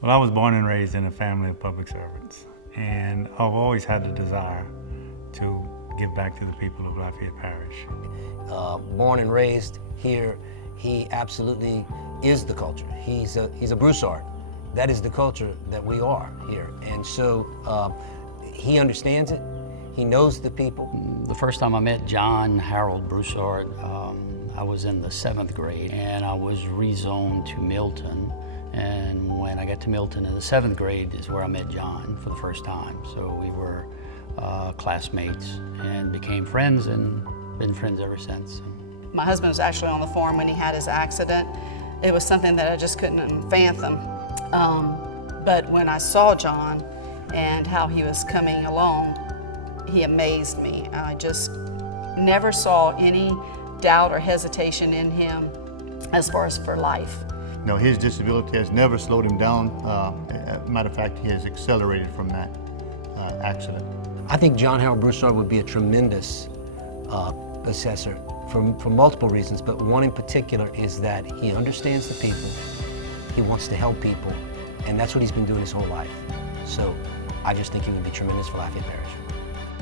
Well, I was born and raised in a family of public servants, and I've always had the desire to give back to the people of Lafayette Parish. Born and raised here, he absolutely is the culture. He's a Broussard. That is the culture that we are here. And so he understands it. He knows the people. The first time I met John Harold Broussard, I was in the 7th grade, and I was rezoned to Milton. And when I got to Milton in the 7th grade is where I met John for the first time. So we were classmates and became friends and been friends ever since. My husband was actually on the farm when he had his accident. It was something that I just couldn't fathom. But when I saw John and how he was coming along, he amazed me. I just never saw any doubt or hesitation in him as far as for life. No, his disability has never slowed him down. Matter of fact, he has accelerated from that accident. I think John Harold Broussard would be a tremendous assessor for multiple reasons, but one in particular is that he understands the people, he wants to help people, and that's what he's been doing his whole life. So I just think he would be tremendous for Lafayette Parish.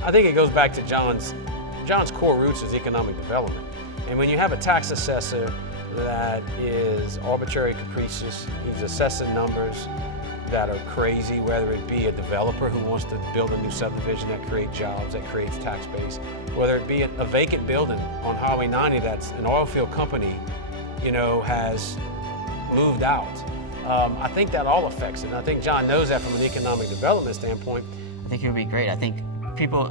I think it goes back to John's core roots is economic development. And when you have a tax assessor that is arbitrary, capricious, he's assessing numbers that are crazy, whether it be a developer who wants to build a new subdivision that creates jobs, that creates tax base, whether it be a vacant building on Highway 90 that's an oil field company, has moved out. I think that all affects it. And I think John knows that from an economic development standpoint. I think it would be great. I think people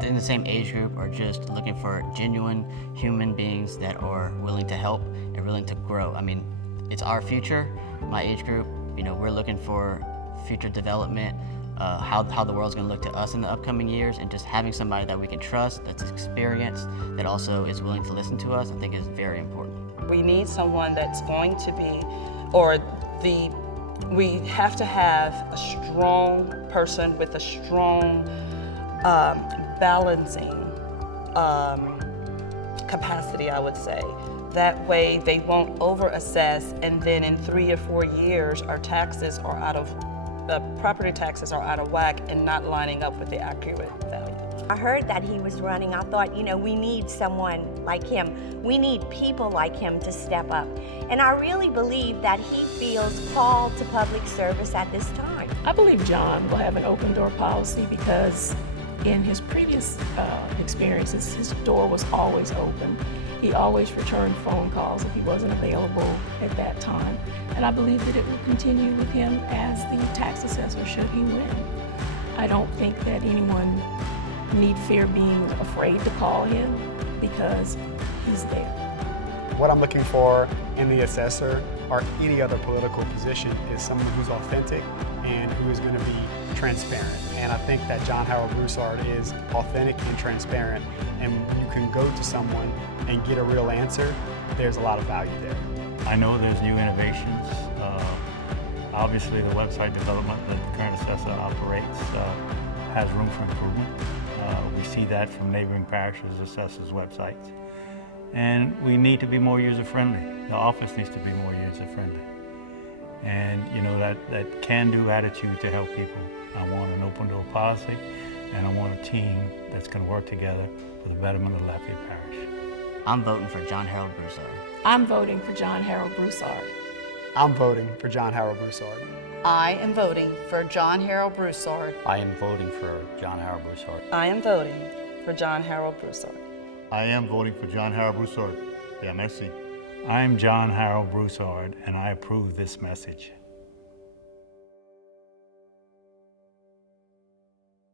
in the same age group are just looking for genuine human beings that are willing to help and willing to grow. I mean, it's our future, my age group. We're looking for future development, how the world's going to look to us in the upcoming years, and just having somebody that we can trust, that's experienced, that also is willing to listen to us, I think is very important. We need someone that's going to be, we have to have a strong person with a strong balancing capacity, I would say. That way they won't over-assess, and then in 3 or 4 years our property taxes are out of whack and not lining up with the accurate value. I heard that he was running. I thought, we need someone like him. We need people like him to step up. And I really believe that he feels called to public service at this time. I believe John will have an open door policy because in his previous experiences, his door was always open. He always returned phone calls if he wasn't available at that time. And I believe that it will continue with him as the tax assessor should he win. I don't think that anyone need fear being afraid to call him because he's there. What I'm looking for in the assessor or any other political position is someone who's authentic and who is going to be transparent. And I think that John Harold Broussard is authentic and transparent, and when you can go to someone and get a real answer, there's a lot of value there. I know there's new innovations. Obviously, the website development that the current assessor operates has room for improvement. We see that from neighboring parishes' assessors' websites. And we need to be more user-friendly. The office needs to be more user-friendly. And that can-do attitude to help people. I want an open-door policy, and I want a team that's going to work together for the betterment of Lafayette Parish. I'm voting for John Harold Broussard. I'm voting for John Harold Broussard. I'm voting for John Harold Broussard. I am voting for John Harold Broussard. I am voting for John Harold Broussard. I am voting for John Harold Broussard. I am voting for John Harold Broussard. Yeah, merci. I'm John Harold Broussard, and I approve this message.